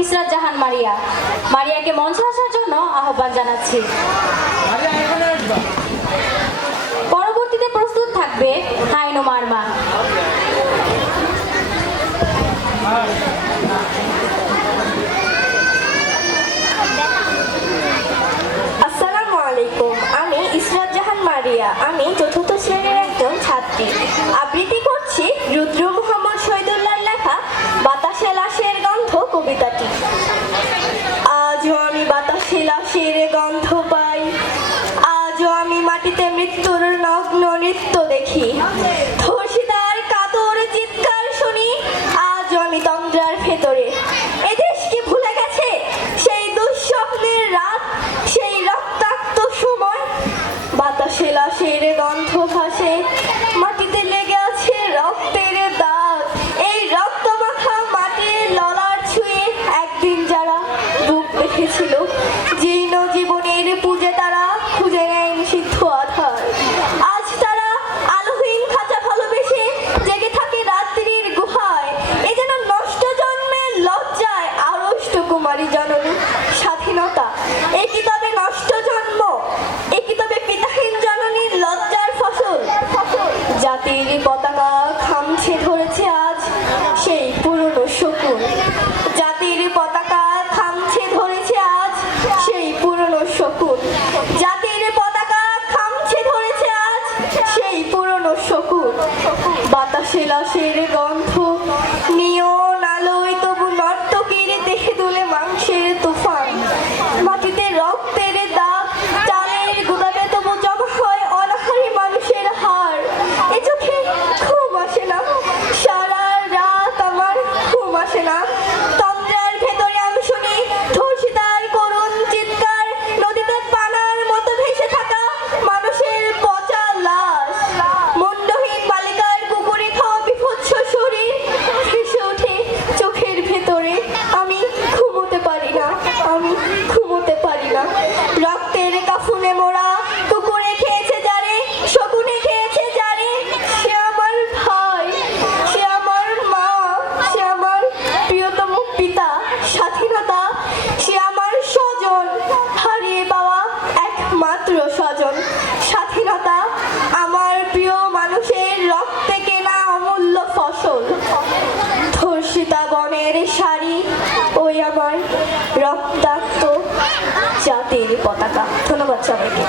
ইসরাত জাহান মারিয়া। মারিয়াকে মঞ্চে আসার জন্য আহ্বান জানাচ্ছি। পরবর্তীতে প্রস্তুত থাকবে হাইনু মারমা। আসসালামু আলাইকুম। আমি ইসরাত জাহান মারিয়া। আমি চতুর্থ শ্রেণীর একজন ছাত্রী। আবৃত্তি করছি রুদ্র মোহাম্মদ শহীদুল্লাহর লেখা বাতাসে লাশের গন্ধ কবিতাটি। আজও আমি বাতাসে লাশের গন্ধ পাই, আজও আমি মাটিতে মৃত্যুর নগ্ন নৃত্য দেখি, ধর্ষিতার কাতর চিৎকার শুনি, আজও আমি তন্দ্রার ভেতরে। এদেশ কি ভুলে গেছে সেই দুঃস্বপ্নের রাত, সেই রক্তাক্ত সময়? বাতাসে লাশের গন্ধ ভাসে, মাটিতে লেগে আছে রক্তের দাগ। এই রক্ত মাখা মাটির ললার ছুঁয়ে একদিন যারা বুক বেঁধেছিল, জীর্ণ জীবনের পূজে তারা খুঁজে নেন সিদ্ধ আধার। আজ তারা আলোহীন খাঁচা ভালোবেসে জেগে থাকে রাত্রির গুহায়। এ যেন নষ্ট জন্মের লজ্জায় আড়ষ্ট কুমারী জননী স্বাধীনতা। এ কি তবে নষ্ট জন্ম? এ কি তবে পিতাহীন জননীর লজ্জার ফসল? জাতির পতাকা খামছে ধরেছে আজ সেই পুরনো শকুন। জাতির পতাকা খামছে ধরেছে আজ সেই পুরনো শকুন। জাতির পতাকা খামছে ধরেছে আজ সেই পুরনো শকুন। বাতাসে লাশের গন্ধ, নিয়ন আলোয় তবু নর্তকীর দেহে দুলে মাংসের তুফান। মাটিতে রক্তের দাগ, চালের গুদামে তবু জমা হয় অনাহারী মানুষের হাড়। এ চোখে ঘুম আসে না, সারা রাত আমার ঘুম আসে না। তন্দ্রার ভেতরে আমি শুনি ধর্ষিতার করুণ চিৎকার, নদীতে পানার মতো ভেসে থাকা মানুষের পচা লাশ। মুন্ডহীন বালিকার কুকুরে খাওয়া বিভৎস শরীর ভেসে ওঠে চোখের ভেতরে। আমি ঘুমোতে পারি না, আমি ঘুমোতে পারি না। রক্তের কাফুনে মোড়া কুকুরে খেয়েছে যারে, শকুনে খেয়েছে যারে, সে আমার ভাই, সে আমার মা, সে আমার প্রিয়তম পিতা। স্বাধীনতা, সে আমার স্বজন, হারিয়ে পাওয়া একমাত্র স্বজন। স্বাধীনতা আমার প্রিয় মানুষের রক্তে কেনা অমূল্য ফসল। ধর্ষিতা বনের শাড়ি, ওই আমার রক্তাক্ত জাতির পতাকা। ধন্যবাদ সবাইকে।